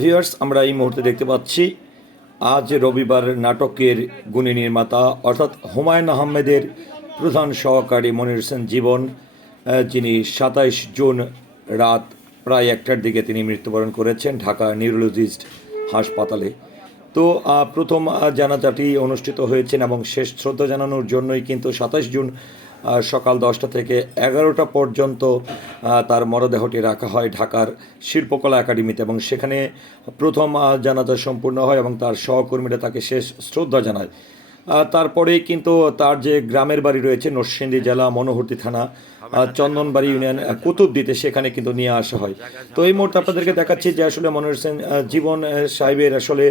Viewers আমরা এই মুহূর্তে দেখতে পাচ্ছি, আজ রবিবার নাটকের গুণী নির্মাতা, অর্থাৎ হুমায়ুন আহমেদের প্রধান সহকারী মনির হোসেন জীবন যিনি সাতাইশ জুন রাত প্রায় একটার দিকে তিনি মৃত্যুবরণ করেছেন ঢাকা নিউরোলজিস্ট হাসপাতালে। তো প্রথম জানাজাটি অনুষ্ঠিত হয়েছেন এবং শেষ শ্রদ্ধা জানানোর জন্যই কিন্তু সাতাশ জুন সকাল দশটা থেকে এগারোটা পর্যন্ত তার মরদেহটি রাখা হয় ঢাকার শিল্পকলা একাডেমিতে এবং সেখানে প্রথম জানাজা সম্পূর্ণ হয় এবং তার সহকর্মীরা তাকে শেষ শ্রদ্ধা জানায়। আহ, তারপরেই কিন্তু তার যে গ্রামের বাড়ি রয়েছে নরসিংদী জেলা মনোহরতি থানা চন্দনবাড়ি ইউনিয়ন কুতুবদিতে সেখানে কিন্তু নিয়ে আসা হয়। তো এই মুহূর্তে আপনাদেরকে দেখাচ্ছি যে আসলে মনোহর আহ, জীবন সাহেবের আসলে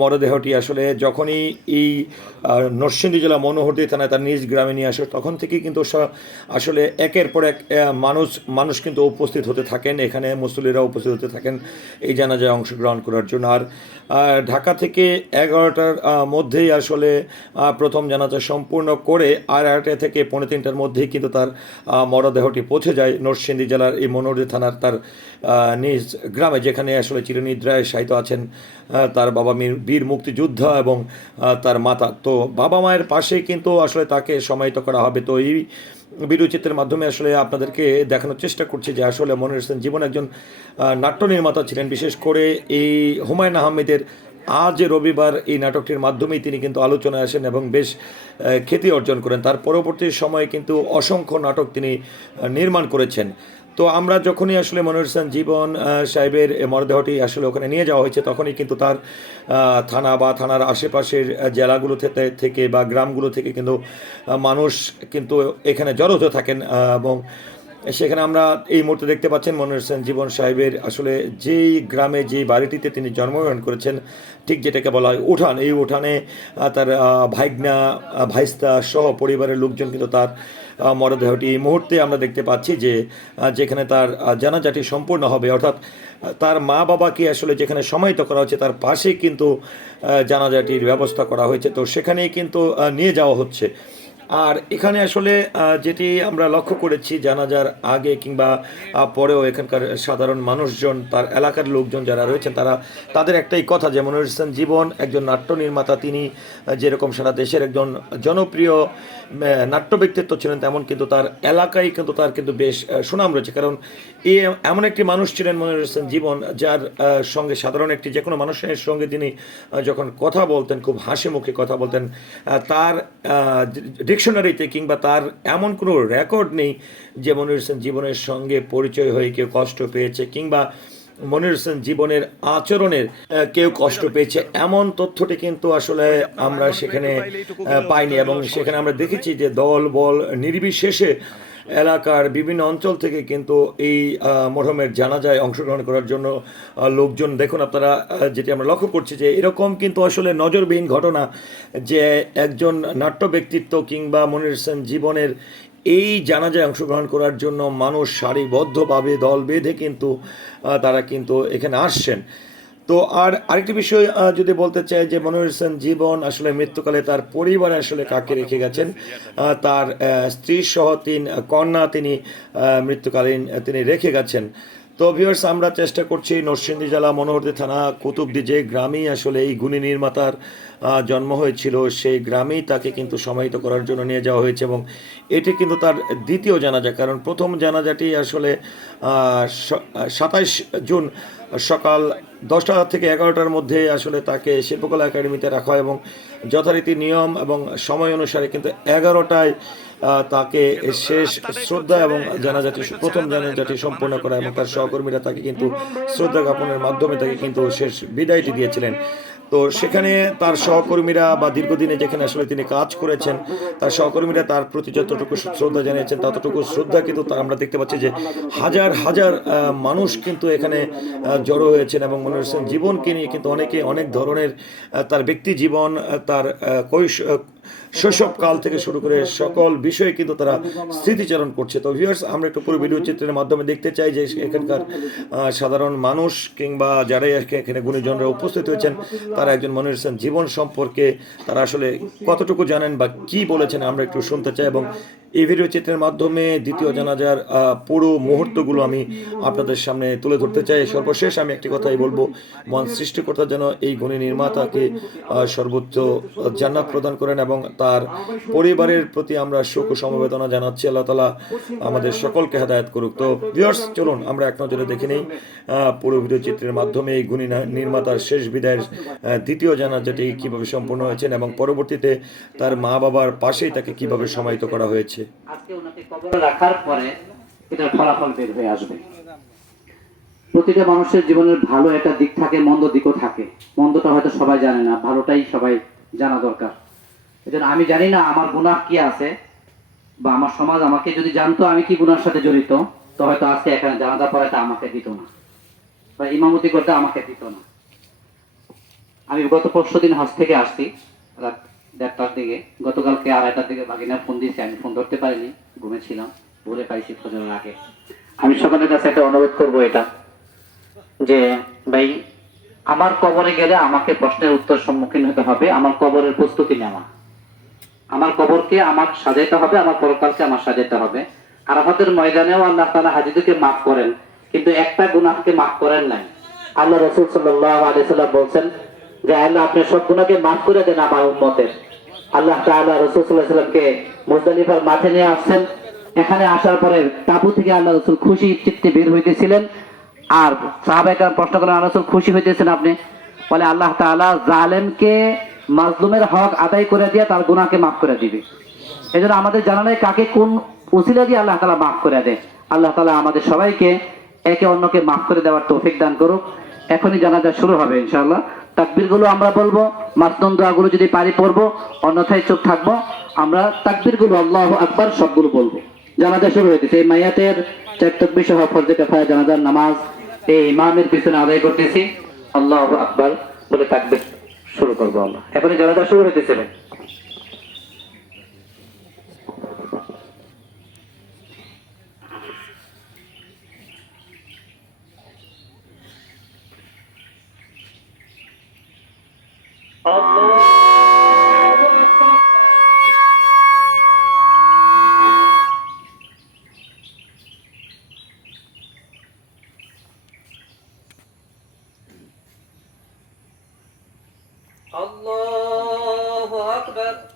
মরদেহটি আসলে যখনই এই নরসিংদী জেলা মনোহরদি থানায় তার নিজ গ্রামে নিয়ে আসে, তখন থেকেই কিন্তু আসলে একের পর এক মানুষ মানুষ কিন্তু উপস্থিত হতে থাকেন। এখানে মুসলিরা উপস্থিত হতে থাকেন এই জানাজায় অংশগ্রহণ করার জন্য। আর ঢাকা থেকে এগারোটার মধ্যেই আসলে প্রথম জানাজা সম্পূর্ণ করে আর আড়াইটা থেকে পৌনে তিনটার মধ্যেই কিন্তু তার মরদেহটি পৌঁছে যায় নরসিংদী জেলার এই মনোহরদি থানার তার নিজ গ্রামে, যেখানে আসলে চিরনিদ্রায় শায়িত আছেন তার বাবা মীর- বীর মুক্তিযোদ্ধা এবং তার মাতা। তো বাবা মায়ের পাশে কিন্তু আসলে তাকে সমাহিত করা হবে। তো এই ভিডিও মাধ্যমে আসলে আপনাদেরকে দেখানোর চেষ্টা করছি যে আসলে মনির হোসেন জীবন একজন নাট্য নির্মাতা ছিলেন। বিশেষ করে এই হুমায়ুন আহমেদের আজ রবিবার এই নাটকটির মাধ্যমেই তিনি কিন্তু আলোচনায় আসেন এবং বেশ খ্যাতি অর্জন করেন। তার পরবর্তী সময়ে কিন্তু অসংখ্য নাটক তিনি নির্মাণ করেছেন। তো আমরা যখনই আসলে মনির হোসেন জীবন সাহেবের মরদেহটি আসলে ওখানে নিয়ে যাওয়া হয়েছে, তখনই কিন্তু তার থানা বা থানার আশেপাশের জেলাগুলো থেকে বা গ্রামগুলো থেকে কিন্তু মানুষ কিন্তু এখানে জড়ো হতে থাকেন এবং সেখানে আমরা এই মুহূর্তে দেখতে পাচ্ছেন মনির হোসেন জীবন সাহেবের আসলে যেই গ্রামে, যেই বাড়িটিতে তিনি জন্মগ্রহণ করেছেন, ঠিক যেটাকে বলা হয় উঠান। এই উঠানে তার ভাইগনা ভাইস্তা সহ পরিবারের লোকজন কিন্তু তার মরদেহটি এই মুহূর্তে আমরা দেখতে পাচ্ছি যে যেখানে তার জানাজাটি সম্পূর্ণ হবে। অর্থাৎ তার মা বাবাকে আসলে যেখানে সমাহিত করা হচ্ছে তার পাশেই কিন্তু জানাজাটির ব্যবস্থা করা হয়েছে। তো সেখানেই কিন্তু নিয়ে যাওয়া হচ্ছে। আর এখানে আসলে যেটি আমরা লক্ষ্য করেছি জানাজার আগে কিংবা পরেও এখানকার সাধারণ মানুষজন, তার এলাকার লোকজন যারা রয়েছেন, তারা তাদের একটাই কথা যে মনির হোসেন জীবন, একজন নাট্য নির্মাতা, তিনি যেরকম সারা দেশের একজন জনপ্রিয় নাট্য ব্যক্তিত্ব ছিলেন, তেমন কিন্তু তার এলাকায় কিন্তু তার কিন্তু বেশ সুনাম রয়েছে। কারণ এ, এমন একটি মানুষ ছিলেন মনির হোসেন জীবন, যার সঙ্গে সাধারণ একটি যে কোনো মানুষের সঙ্গে তিনি যখন কথা বলতেন, খুব হাসি মুখে কথা বলতেন তার ডিকশনারিতে কিংবা তার এমন কোনো রেকর্ড নেই যে মনির হোসেন জীবনের সঙ্গে পরিচয় হয়ে কেউ কষ্ট পেয়েছে কিংবা মনির হোসেন জীবনের আচরণের কেউ কষ্ট পেয়েছে। এমন তথ্যটি কিন্তু আসলে আমরা সেখানে পাইনি এবং সেখানে আমরা দেখেছি যে দল বল নির্বিশেষে এলাকার বিভিন্ন অঞ্চল থেকে কিন্তু এই মরহমের জানাজায় অংশগ্রহণ করার জন্য লোকজন, দেখুন আপনারা যেটি আমরা লক্ষ্য করছি যে এরকম কিন্তু আসলে নজরবিহীন ঘটনা যে একজন নাট্য ব্যক্তিত্ব কিংবা মনির হোসেন জীবনের এই জানাজায় অংশগ্রহণ করার জন্য মানুষ সারিবদ্ধভাবে দল বেঁধে কিন্তু তারা কিন্তু এখানে আসছেন। তো আর আরেকটি বিষয় যদি বলতে চাই যে মনোহর হোসেন জীবন আসলে মৃত্যুকালে তার পরিবারে আসলে কাকে রেখে গেছেন? তার স্ত্রী সহ তিন কন্যা তিনি মৃত্যুকালীন তিনি রেখে গেছেন। তো ভিউয়ার্স আমরা চেষ্টা করছি নরসিংদী জেলা মনোহরদী থানা কুতুবদি যে গ্রামেই আসলে এই গুণী নির্মাতার জন্ম হয়েছিল। সেই গ্রামেই তাকে কিন্তু সমাহিত করার জন্য নিয়ে যাওয়া হয়েছে এবং এটি কিন্তু তার দ্বিতীয় জানাজা। কারণ প্রথম জানাজাটি আসলে সাতাইশ জুন সকাল দশটা থেকে এগারোটার মধ্যে আসলে তাকে শিল্পকলা একাডেমিতে রাখা হয় এবং যথারীতি নিয়ম এবং সময় অনুসারে কিন্তু এগারোটায় তাকে শেষ শ্রদ্ধা এবং জানাজাটি প্রথম জানাজাটি সম্পূর্ণ করা এবং তার সহকর্মীরা তাকে কিন্তু শ্রদ্ধা জ্ঞাপনের মাধ্যমে তাকে কিন্তু শেষ বিদায়টি দিয়েছিলেন। তো সেখানে তার সহকর্মীরা বা দীর্ঘদিনে যেখানে আসলে তিনি কাজ করেছেন, তার সহকর্মীরা তার প্রতি যতটুকু শ্রদ্ধা জানিয়েছেন, ততটুকু শ্রদ্ধা কিন্তু তার আমরা দেখতে পাচ্ছি যে হাজার হাজার মানুষ কিন্তু এখানে জড়ো হয়েছেন এবং মনে হচ্ছেন জীবনকে নিয়ে কিন্তু অনেকে অনেক ধরনের তার ব্যক্তি জীবন তার কৈশ শৈশবকাল থেকে শুরু করে সকল বিষয়ে কিন্তু তারা স্মৃতিচারণ করছে। তো ভিউয়ার্স আমরা একটু পুরো ভিডিও চিত্রের মাধ্যমে দেখতে চাই যে এখানকার সাধারণ মানুষ কিংবা যারাই এখানে গুণীজনরা উপস্থিত হয়েছেন, তারা একজন মনে জীবন সম্পর্কে তারা আসলে কতটুকু জানেন বা কি বলেছেন আমরা একটু শুনতে চাই এবং এই ভিডিও চিত্রের মাধ্যমে দ্বিতীয় জানাজার পুরো মুহূর্তগুলো আমি আপনাদের সামনে তুলে ধরতে চাই। সর্বশেষ আমি একটি কথাই বলব মহান সৃষ্টিকর্তা যেন এই গুণী নির্মাতাকে সর্বোচ্চ জান্নাত প্রদান করেন এবং তার পরিবারের প্রতি আমরা শোক ও সমবেদনা জানাচ্ছি। আল্লাহ তালা আমাদের সকলকে হেদায়ত করুক। তো ভিউয়ার্স চলুন আমরা এক নজরে দেখে নিই পুরো ভিডিও চিত্রের মাধ্যমে এই গুণী নির্মাতার শেষ বিদায়ের দ্বিতীয় জানাজাটি কীভাবে সম্পূর্ণ হয়েছেন এবং পরবর্তীতে তার মা বাবার পাশেই তাকে কীভাবে সমাহিত করা হয়েছে। প্রতিটা মানুষের জীবনের ভালো একটা দিক থাকে, মন্দ দিকও থাকে। মন্দটা হয়তো সবাই জানে না, ভালোটাই সবাই জানা দরকার। আমি জানি না আমার গুনাহ কি আছে, বা আমার সমাজ আমাকে যদি জানতো আমি কি গুনার সাথে জড়িত, তো হয়তো আজকে এখানে জানাজা পড়াতে আমাকে দিত না, বা ইমামতি করতে আমাকে দিত না। আমি গত পরশু দিন হজ থেকে আসছি, রাত দেড়টার দিকে। গতকালকে আড়াইটার দিকে ভাগিনা ফোন দিয়েছে, আমি ফোন ধরতে পারিনি, ঘুমেছিলাম ভোরে পাইছি ফজরের আগে। আমি সকলের কাছে একটা অনুরোধ করব এটা, যে ভাই, আমার কবরে গেলে আমাকে প্রশ্নের উত্তর সম্মুখীন হতে হবে, আমার কবরের প্রস্তুতি নেওয়া। আমার কবরকে আমার সাজাইতে হবে, আমার পরকালকে আমার সাজাইতে হবে। আরাফাতের ময়দানেও আল্লাহ তালা হাজিদুকে মাফ করেন, কিন্তু একটা গুনাহকে মাফ করেন নাই। আল্লাহ রসুল সাল্লাহ আলিয়াল্লাম বলছেন, যে আল্লাহ আপনি সব গুণাকে মাফ করে দেন আমার উম্মতের। আল্লাহ তাআলা রসুল সাল্লাহ সাল্লামকে মুজদালিফার মাঠে নিয়ে আসছেন। এখানে আসার পরে তাবু থেকে আল্লাহ রসুল খুশি চিত্তে বের হইতেছিলেন। আর সাহাবাইকার প্রশ্ন করেন আল্লাহ রসুল খুশি হইতেছেন আপনি? বলে, আল্লাহ তাআলা জালেমকে মাজলুমের হক আদায় করে দিয়ে তার গুনাহকে মাফ করে দিবে। এই জন্য আমাদের জানা নাই কাকে কোন উসিলা দিয়ে আল্লাহ তালা মাফ করে দেয়। আল্লাহ তালা আমাদের সবাইকে একে অন্যকে মাফ করে দেওয়ার তৌফিক দান করুক। এখনই জানাজা শুরু হবে ইনশাআল্লাহ। তাকবিরগুলো আমরা বলব মাসনুন দোয়াগুলো যদি পারি পড়ব, অন্যথায় চুপ থাকব। আমরা তাকবিরগুলো আল্লাহ আকবার সবগুলো বলব। জানাজা শুরু হইতেছে এই মাইয়াতের চারতব্বি সহ ফর্জে কাফায় জানাজার নামাজ এই ইমামের পিছনে আদায় করতেছি। আল্লাহ আকবার বলে তাকবির শুরু করব আমরা। এখন জানাজা শুরু হইতেছে Allah. Allahu Akbar.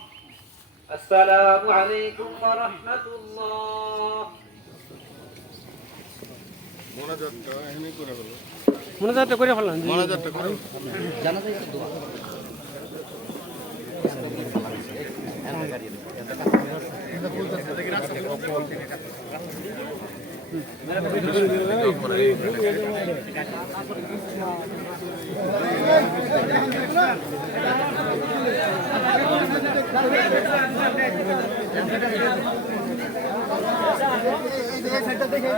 السلام عليكم ورحمة الله মোনাজাতটা এমনি করে ফেলো মনোজাতটা করে ফেললাম জি। মোনাজাতটা করে এই দেখে